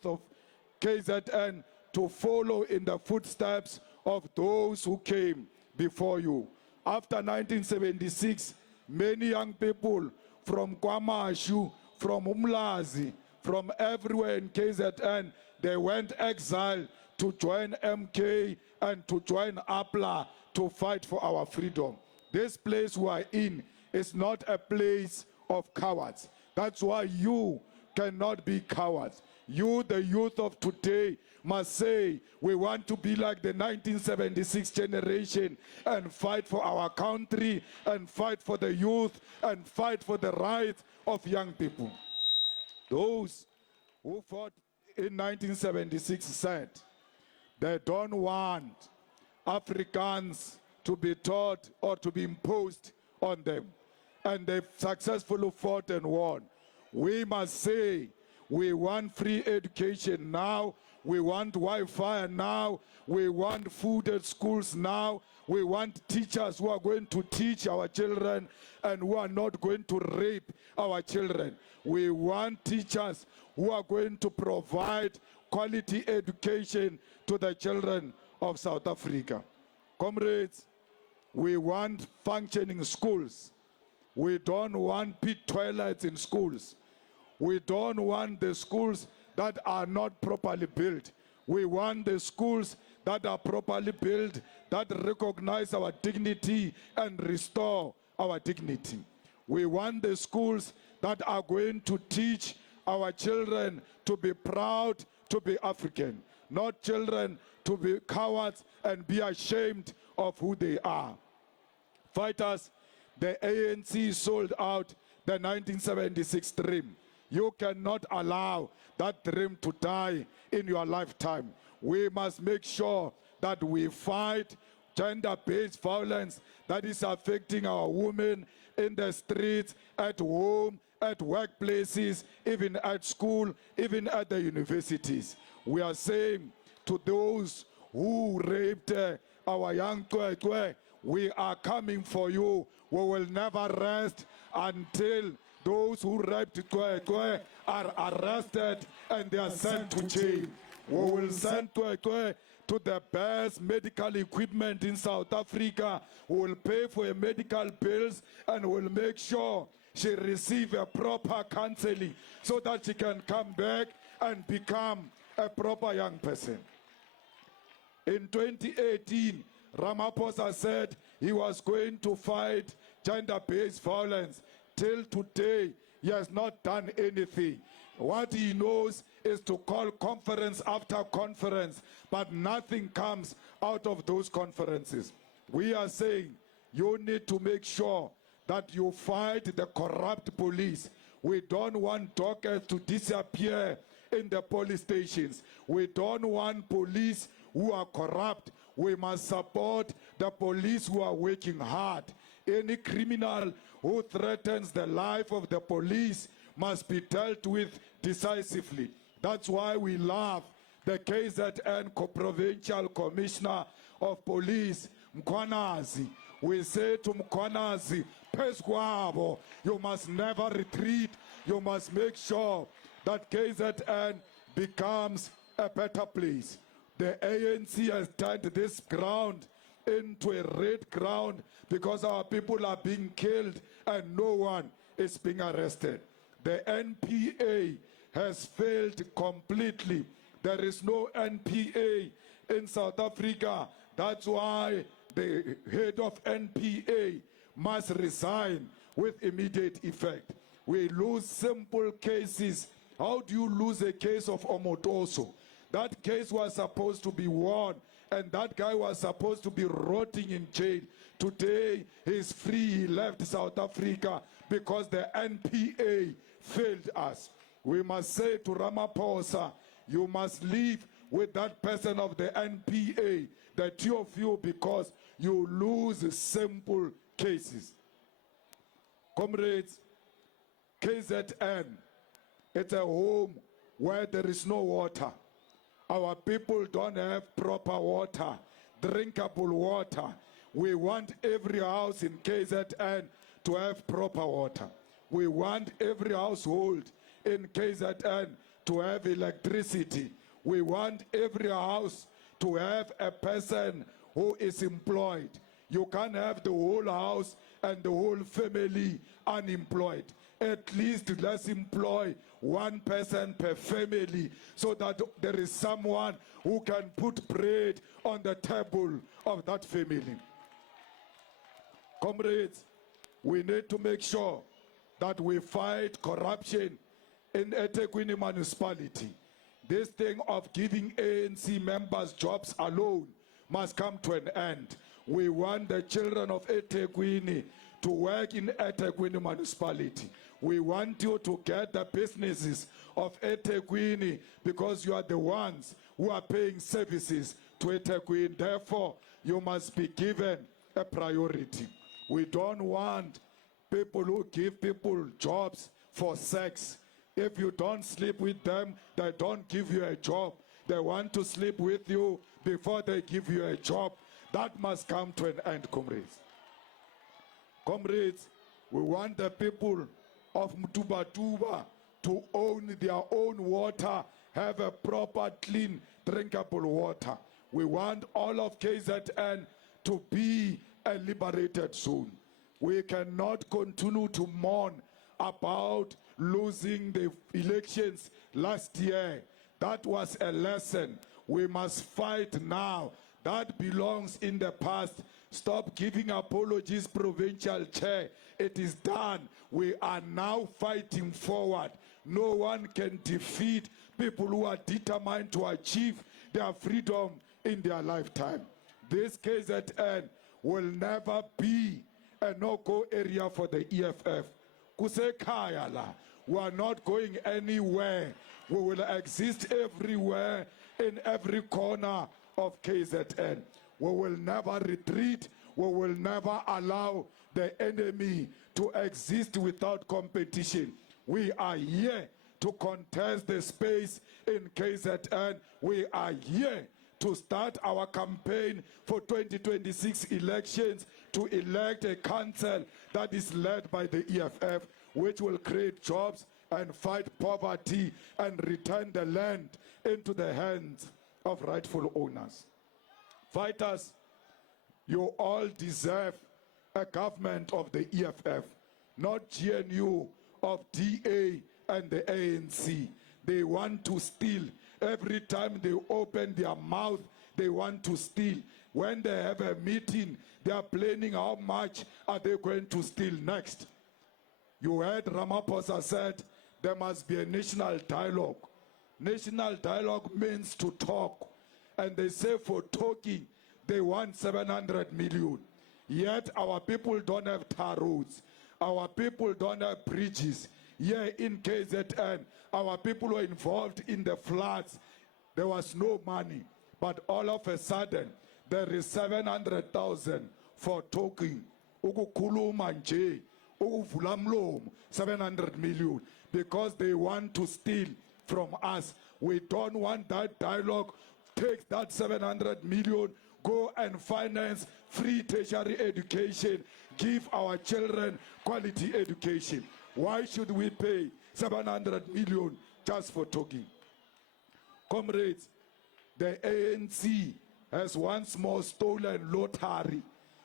youth of KZN to follow in the footsteps of those who came before you. After 1976, many young people from KwaMashu, from Umlazi, from everywhere in KZN, they went exile to join MK and to join APLA to fight for our freedom. This place we are in is not a place of cowards. That's why you cannot be cowards. You, the youth of today, must say, we want to be like the 1976 generation and fight for our country and fight for the youth and fight for the rights of young people. Those who fought in 1976 said they don't want Africans to be taught or to be imposed on them. And they successfully fought and won. We must say, we want free education now, we want Wi-Fi now, we want food at schools now, we want teachers who are going to teach our children and who are not going to rape our children. We want teachers who are going to provide quality education to the children of South Africa. Comrades, we want functioning schools. We don't want pit toilets in schools. We don't want the schools that are not properly built. We want the schools that are properly built, that recognize our dignity and restore our dignity. We want the schools that are going to teach our children to be proud to be African, not children to be cowards and be ashamed of who they are. Fighters, the ANC sold out the 1976 dream. You cannot allow that dream to die in your lifetime. We must make sure that we fight gender-based violence that is affecting our women in the streets, at home, at workplaces, even at school, even at the universities. We are saying to those who raped our young Kwekwe, we are coming for you. We will never rest until those who raped Kwekwe are arrested and they are sent to jail. We will send Kwekwe to the best medical equipment in South Africa. We will pay for her medical bills and will make sure she receives a proper counseling so that she can come back and become a proper young person. In 2018, Ramaphosa said he was going to fight gender-based violence. Till today, he has not done anything. What he knows is to call conference after conference, but nothing comes out of those conferences. We are saying you need to make sure that you fight the corrupt police. We don't want dockets to disappear in the police stations. We don't want police who are corrupt. We must support the police who are working hard. Any criminal who threatens the life of the police must be dealt with decisively. That's why we love the KZN Provincial Commissioner of Police, Mkhwanazi. We say to Mkhwanazi, Pesquabo, you must never retreat. You must make sure that KZN becomes a better place. The ANC has turned this ground into a red ground because our people are being killed and no one is being arrested. The NPA has failed completely. There is no NPA in South Africa. That's why the head of NPA must resign with immediate effect. We lose simple cases. How do you lose a case of Omotoso? That case was supposed to be won, and that guy was supposed to be rotting in jail. Today, he's free. He left South Africa because the NPA failed us. We must say to Ramaphosa, you must leave with that person of the NPA, the two of you, because you lose simple cases. Comrades, KZN, it's a home where there is no water. Our people don't have proper water, drinkable water. We want every house in KZN to have proper water. We want every household in KZN to have electricity. We want every house to have a person who is employed. You can't have the whole house and the whole family unemployed. At least let's employ one person per family so that there is someone who can put bread on the table of that family. Comrades, we need to make sure that we fight corruption in eThekwini municipality. This thing of giving ANC members jobs alone must come to an end. We want the children of eThekwini to work in eThekwini municipality. We want you to get the businesses of eThekwini because you are the ones who are paying services to eThekwini. Therefore, you must be given a priority. We don't want people who give people jobs for sex. If you don't sleep with them, they don't give you a job. They want to sleep with you before they give you a job. That must come to an end, comrades. Comrades, we want the people of Mtubatuba to own their own water, have a proper, clean, drinkable water. We want all of KZN to be a liberated zone. We cannot continue to mourn about losing the elections last year. That was a lesson. We must fight now. That belongs in the past. Stop giving apologies, provincial chair. It is done. We are now fighting forward. No one can defeat people who are determined to achieve their freedom in their lifetime. This KZN will never be a no-go area for the EFF. Kusekhaya la. We are not going anywhere. We will exist everywhere, in every corner of KZN. We will never retreat. We will never allow the enemy to exist without competition. We are here to contest the space in KZN. We are here to start our campaign for 2026 elections to elect a council that is led by the EFF, which will create jobs and fight poverty and return the land into the hands of rightful owners. Fighters, you all deserve a government of the EFF, not GNU of DA and the ANC. They want to steal. Every time they open their mouth, they want to steal. When they have a meeting, they are planning how much are they going to steal next. You heard Ramaphosa said there must be a national dialogue. National dialogue means to talk. And they say for talking, they want 700 million. Yet our people don't have tar roads. Our people don't have bridges. Here in KZN, our people were involved in the floods. There was no money. But all of a sudden, there is 700,000 for talking. Ukukhuluma nje, ukuvula mlomo, 700 million. Because they want to steal from us. We don't want that dialogue. Take that 700 million, go and finance free tertiary education, give our children quality education. Why should we pay 700 million just for talking? Comrades, the ANC has once more stolen lottery.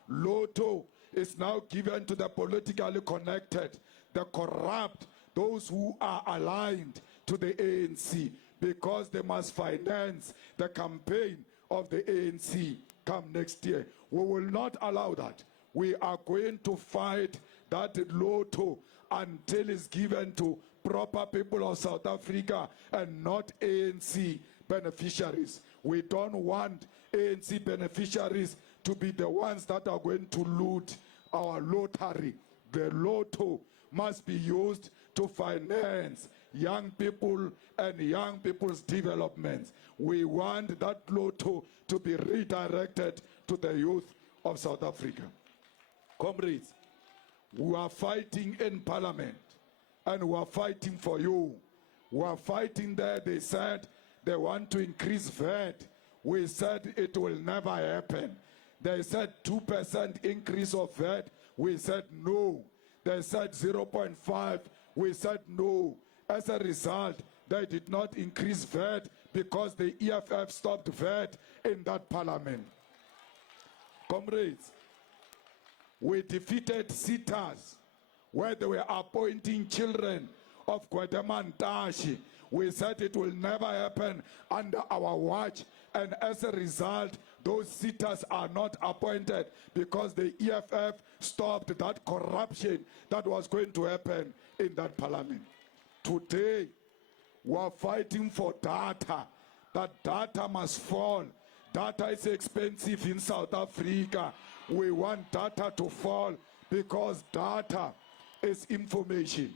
Lotto is now given to the politically connected, the corrupt, those who are aligned to the ANC, because they must finance the campaign of the ANC come next year. We will not allow that. We are going to fight that lotto until it's given to proper people of South Africa and not ANC beneficiaries. We don't want ANC beneficiaries to be the ones that are going to loot our lottery. The lotto must be used to finance young people and young people's development. We want that lotto to be redirected to the youth of South Africa. Comrades, we are fighting in Parliament and we are fighting for you. We are fighting there. They said they want to increase VAT. We said it will never happen. They said 2% increase of VAT. We said no. They said 0.5. We said no. As a result, they did not increase VAT because the EFF stopped VAT in that parliament. Comrades, we defeated sitters where they were appointing children of Gwademantashi. We said it will never happen under our watch, and as a result, those sitters are not appointed because the EFF stopped that corruption that was going to happen in that parliament. Today, we are fighting for data. That data must fall. Data is expensive in South Africa. We want data to fall because data is information.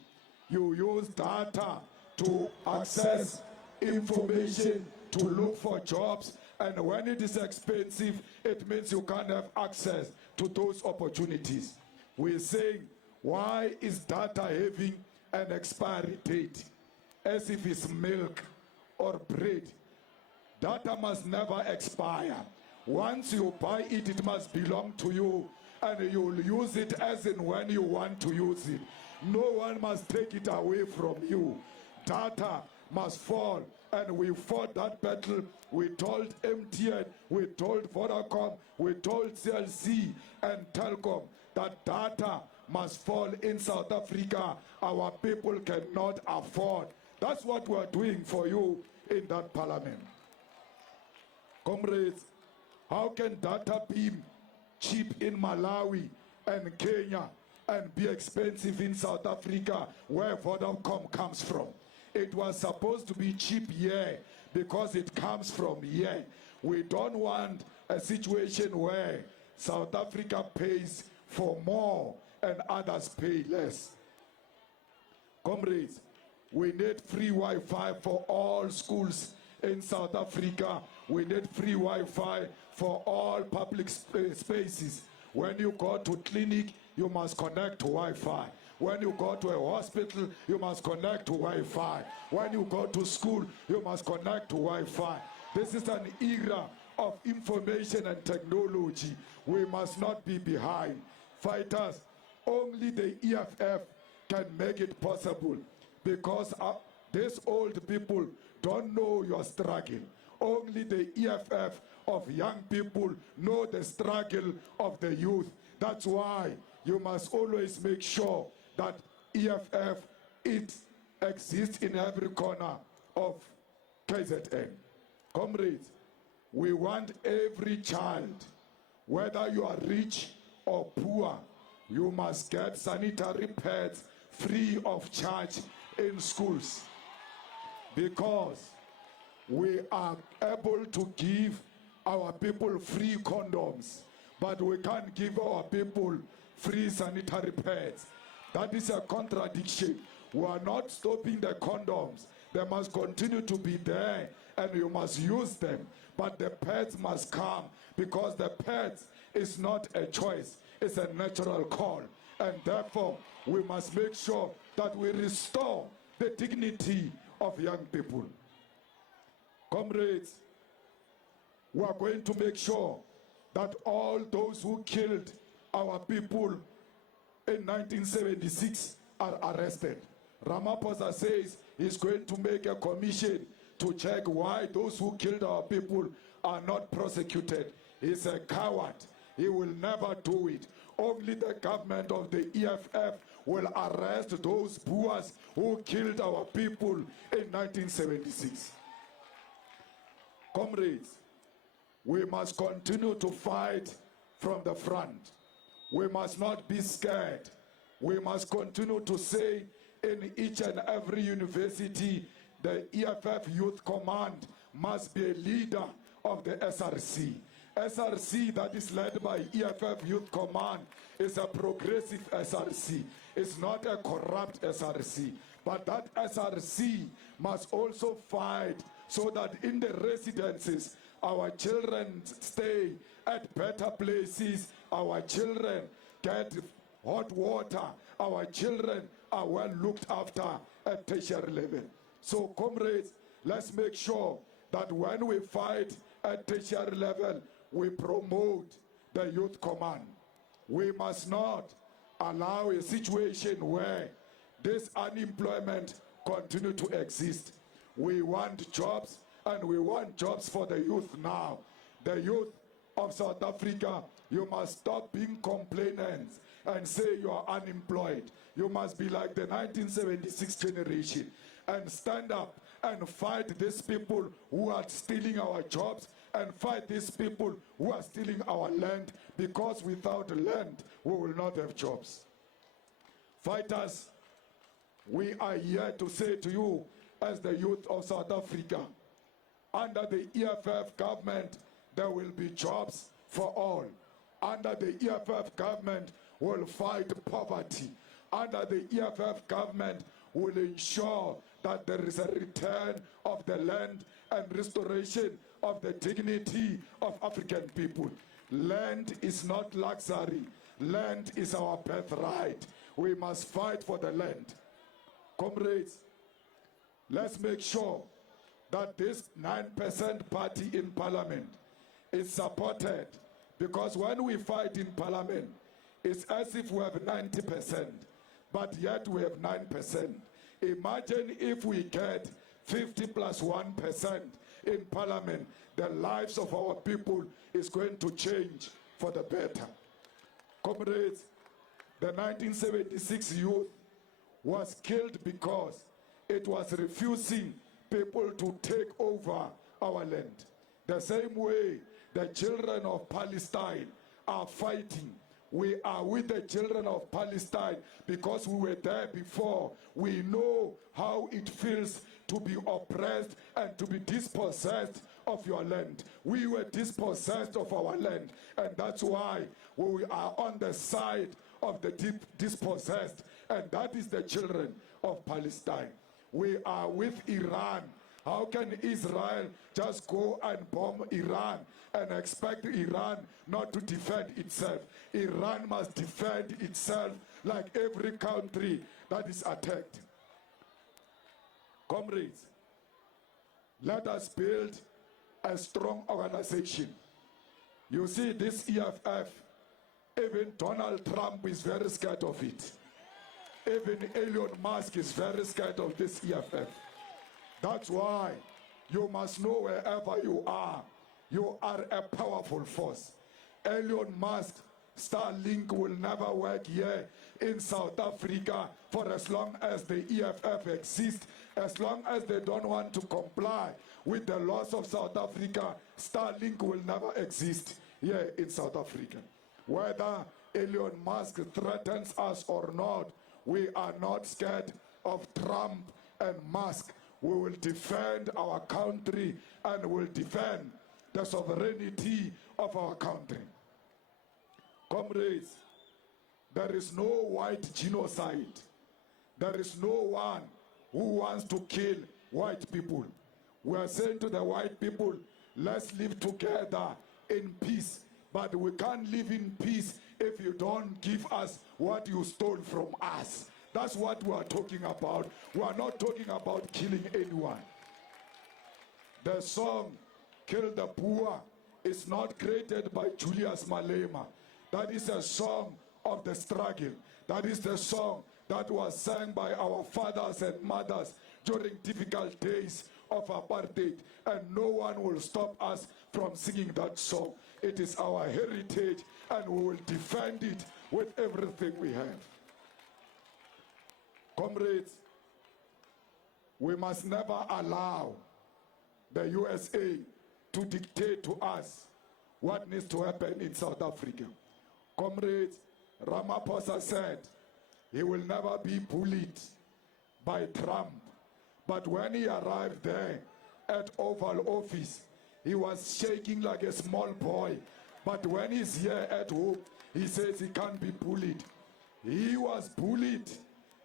You use data to access information, to look for jobs, and when it is expensive, it means you can't have access to those opportunities. We're saying, why is data having an expiry date? As if it's milk or bread. Data must never expire. Once you buy it, it must belong to you, and you'll use it as and when you want to use it. No one must take it away from you. Data must fall, and we fought that battle. We told MTN, we told Vodacom, we told CLC and Telkom that data must fall in South Africa. Our people cannot afford. That's what we're doing for you in that parliament. Comrades, how can data be cheap in Malawi and Kenya and be expensive in South Africa, where Vodacom comes from? It was supposed to be cheap here because it comes from here. We don't want a situation where South Africa pays for more and others pay less. Comrades, we need free Wi-Fi for all schools in South Africa. We need free Wi-Fi for all public spaces. When you go to clinic, you must connect to Wi-Fi. When you go to a hospital, you must connect to Wi-Fi. When you go to school, you must connect to Wi-Fi. This is an era of information and technology. We must not be behind. Fighters, only the EFF can make it possible, because these old people don't know your struggle. Only the EFF of young people know the struggle of the youth. That's why you must always make sure that EFF, it exists in every corner of KZN. Comrades, we want every child, whether you are rich or poor, you must get sanitary pads free of charge in schools, because we are able to give our people free condoms, but we can't give our people free sanitary pads. That is a contradiction. We are not stopping the condoms. They must continue to be there, and you must use them. But the pads must come, because the pads is not a choice. It's a natural call. And therefore, we must make sure that we restore the dignity of young people. Comrades, we are going to make sure that all those who killed our people in 1976 are arrested. Ramaphosa says he's going to make a commission to check why those who killed our people are not prosecuted. He's a coward. He will never do it. Only the government of the EFF will arrest those Boers who killed our people in 1976. Comrades, we must continue to fight from the front. We must not be scared. We must continue to say in each and every university, the EFF Youth Command must be a leader of the SRC. SRC that is led by EFF Youth Command is a progressive SRC. It's not a corrupt SRC. But that SRC must also fight so that in the residences, our children stay at better places, our children get hot water, our children are well looked after at tertiary level. So comrades, let's make sure that when we fight at tertiary level, we promote the youth command. We must not allow a situation where this unemployment continue to exist. We want jobs, and we want jobs for the youth now. The youth of South Africa, you must stop being complainants and say you are unemployed. You must be like the 1976 generation and stand up and fight these people who are stealing our jobs, and fight these people who are stealing our land, because without land, we will not have jobs. Fighters, we are here to say to you, as the youth of South Africa, under the EFF government, there will be jobs for all. Under the EFF government, we'll fight poverty. Under the EFF government, we'll ensure that there is a return of the land and restoration of the dignity of African people. Land is not luxury. Land is our birthright. We must fight for the land. Comrades, let's make sure that this 9% party in parliament is supported, because when we fight in parliament, it's as if we have 90%, but yet we have 9%. Imagine if we get 50 plus 1% in parliament, the lives of our people is going to change for the better. Comrades, the 1976 youth was killed because it was refusing people to take over our land. The same way the children of Palestine are fighting. We are with the children of Palestine because we were there before. We know how it feels to be oppressed and to be dispossessed of your land. We were dispossessed of our land, and that's why we are on the side of the dispossessed, and that is the children of Palestine. We are with Iran. How can Israel just go and bomb Iran and expect Iran not to defend itself? Iran must defend itself like every country that is attacked. Comrades, let us build a strong organization. You see, this EFF, even Donald Trump is very scared of it. Even Elon Musk is very scared of this EFF. That's why you must know wherever you are a powerful force. Elon Musk, Starlink will never work here in South Africa for as long as the EFF exists. As long as they don't want to comply with the laws of South Africa, Starlink will never exist here in South Africa. Whether Elon Musk threatens us or not, we are not scared of Trump and Musk. We will defend our country and will defend the sovereignty of our country. Comrades, there is no white genocide. There is no one who wants to kill white people. We are saying to the white people, let's live together in peace. But we can't live in peace if you don't give us what you stole from us. That's what we are talking about. We are not talking about killing anyone. The song, Kill the Poor, is not created by Julius Malema. That is a song of the struggle. That is the song that was sung by our fathers and mothers during difficult days of apartheid. And no one will stop us from singing that song. It is our heritage, and we will defend it with everything we have. Comrades, we must never allow the USA to dictate to us what needs to happen in South Africa. Comrades, Ramaphosa said he will never be bullied by Trump. But when he arrived there at Oval Office, he was shaking like a small boy. But when he's here at home, he says he can't be bullied. He was bullied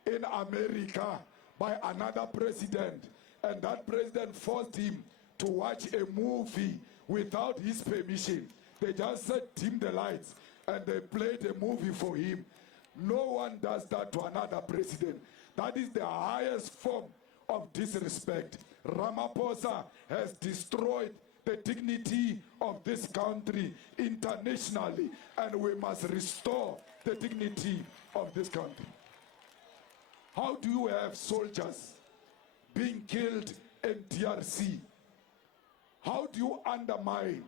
in America by another president, and that president forced him to watch a movie without his permission. They just said dim the lights and they played a movie for him. No one does that to another president. That is the highest form of disrespect. Ramaphosa has destroyed the dignity of this country internationally, and we must restore the dignity of this country. How do you have soldiers being killed and DRC? How do you undermine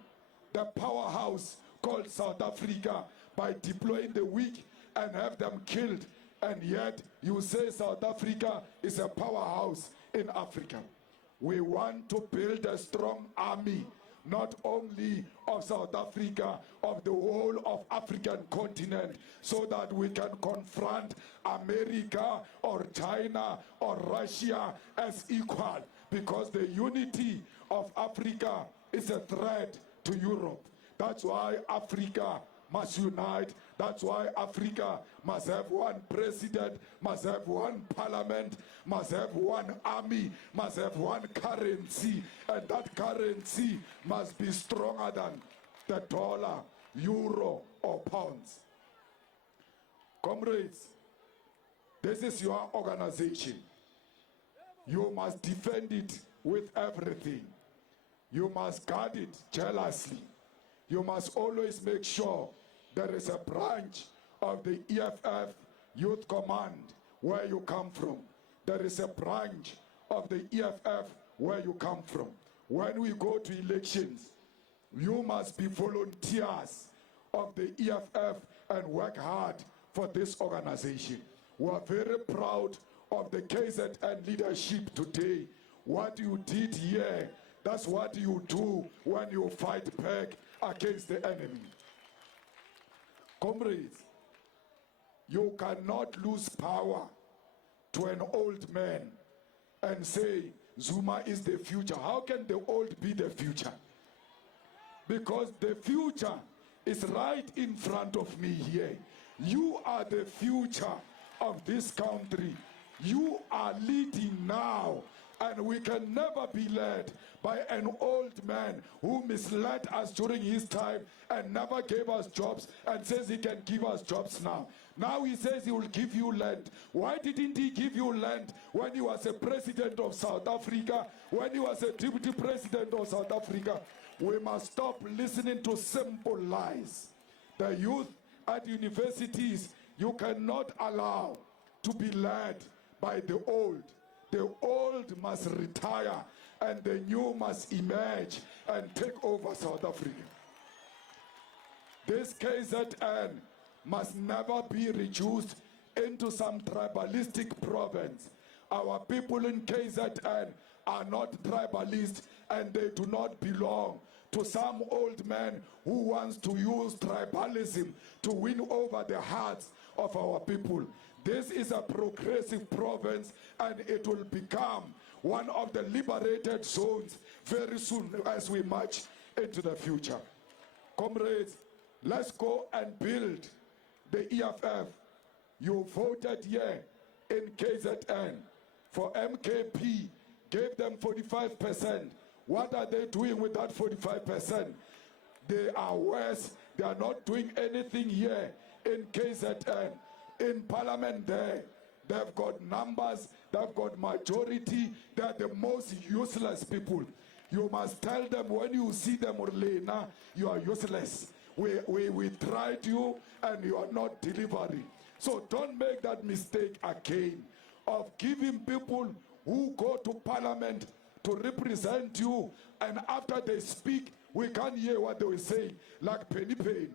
the powerhouse called South Africa by deploying the weak and have them killed, and yet you say South Africa is a powerhouse in Africa? We want to build a strong army, not only of South Africa, of the whole of African continent, so that we can confront America or China or Russia as equal, because the unity of Africa is a threat to Europe. That's why Africa must unite. That's why Africa must have one president, must have one parliament, must have one army, must have one currency, and that currency must be stronger than the dollar, euro, or pounds. Comrades, this is your organization. You must defend it with everything. You must guard it jealously. You must always make sure there is a branch of the EFF Youth Command where you come from. There is a branch of the EFF where you come from. When we go to elections, you must be volunteers of the EFF and work hard for this organization. We are very proud of the KZN leadership today. What you did here, that's what you do when you fight back against the enemy. Comrades, you cannot lose power to an old man and say Zuma is the future. How can the old be the future? Because the future is right in front of me here. You are the future of this country. You are leading now, and we can never be led by an old man who misled us during his time and never gave us jobs and says he can give us jobs now. Now he says he will give you land. Why didn't he give you land when he was a president of South Africa, when he was a deputy president of South Africa? We must stop listening to simple lies. The youth at universities, you cannot allow to be led by the old. The old must retire and the new must emerge and take over South Africa. This KZN must never be reduced into some tribalistic province. Our people in KZN are not tribalist, and they do not belong to some old man who wants to use tribalism to win over the hearts of our people. This is a progressive province, and it will become one of the liberated zones very soon as we march into the future. Comrades, let's go and build the EFF. You voted here in KZN for MKP, gave them 45%. What are they doing with that 45%? They are worse. They are not doing anything here in KZN. In parliament there, they've got numbers, they've got majority, they're the most useless people. You must tell them when you see them, Orlena, you are useless. We tried you and you are not delivering. So don't make that mistake again of giving people who go to parliament to represent you, and after they speak, we can't hear what they will say, like Penny Payne.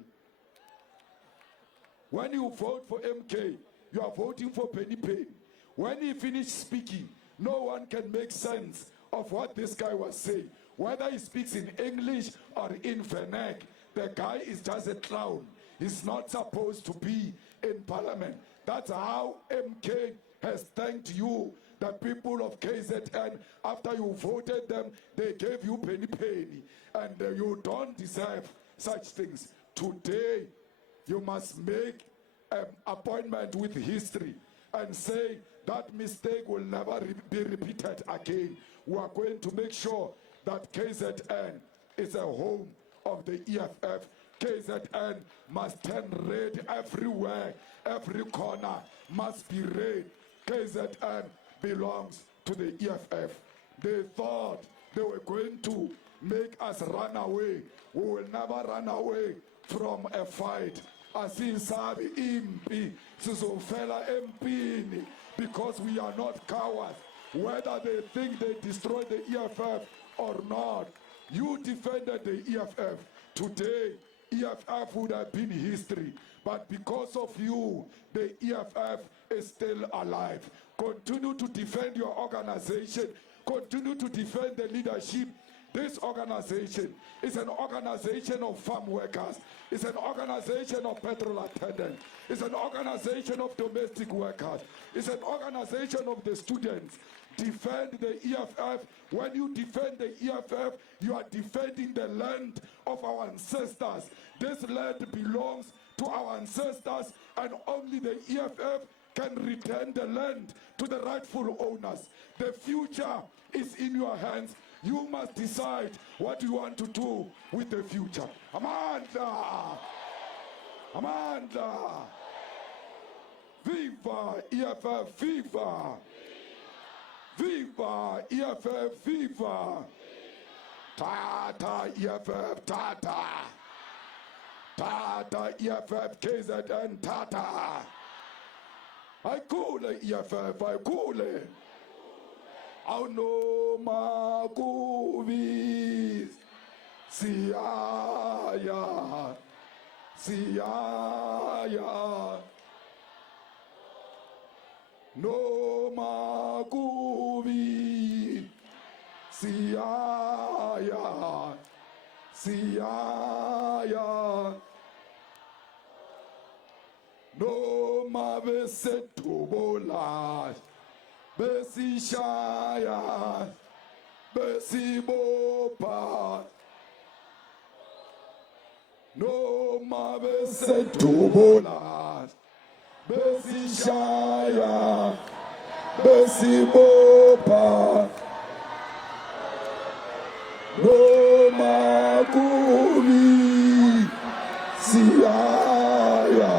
When you vote for MK, you are voting for Penny Payne. When he finished speaking, no one can make sense of what this guy was saying. Whether he speaks in English or in vernac, the guy is just a clown. He's not supposed to be in parliament. That's how MK has thanked you, the people of KZN. After you voted them, they gave you Penny Payne, and you don't deserve such things. Today, you must make an appointment with history and say that mistake will never be repeated again. We are going to make sure that KZN is a home of the EFF. KZN must turn red everywhere. Every corner must be red. KZN belongs to the EFF. They thought they were going to make us run away. We will never run away from a fight. Asisabi impi, sizofela empini, because we are not cowards. whether they think they destroyed the EFF or not. You defended the EFF. Today, EFF would have been history. But because of you, the EFF is still alive. Continue to defend your organization. Continue to defend the leadership. This organization is an organization of farm workers. It's an organization of petrol attendants. It's an organization of domestic workers. It's an organization of the students. Defend the EFF. When you defend the EFF, you are defending the land of our ancestors. This land belongs to our ancestors, and only the EFF can return the land to the rightful owners. The future is in your hands. You must decide what you want to do with the future. Amandla! Amandla! Viva EFF, viva! Viva EFF, viva! Tata EFF, tata! Tata EFF, KZN, tata! I cool EFF, I cool it. Auno makuvi siaya siaya no makuvi siaya siaya no mavesetubola Besishaya, Besibopa, no mabesetubola, Besishaya, Besibopa, no makumi, Siaya,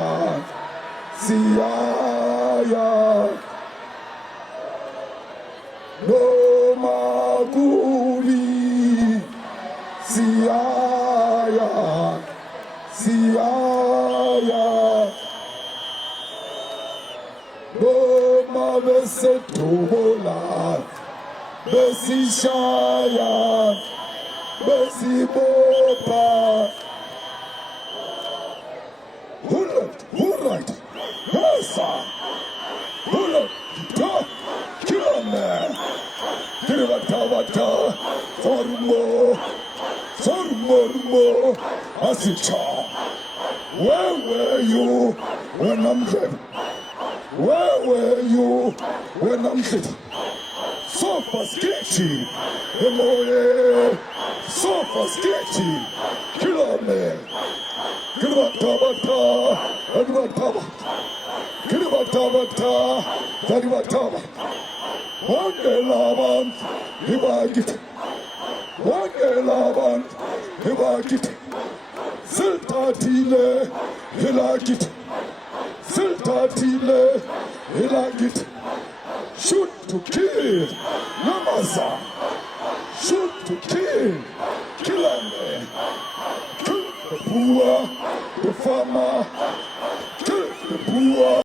Siaya. No makuvi siaya siaya no mavesetubola besishaya besibopa. Who right? Yes, sir. Who left? Kill him there. Kirvatavata, Sormo, Asicha. Where were you when I'm dead? Where were you when I'm dead? Sofa sketchy, Emoye, Sofa sketchy, Kilome, Kirvatavata, Kirvatavata. Wangelaban, Hibagit, Siltatile, Hilagit, shoot to kill, Namaza, shoot to kill, Kilame, kill the poor, the farmer, kill the poor.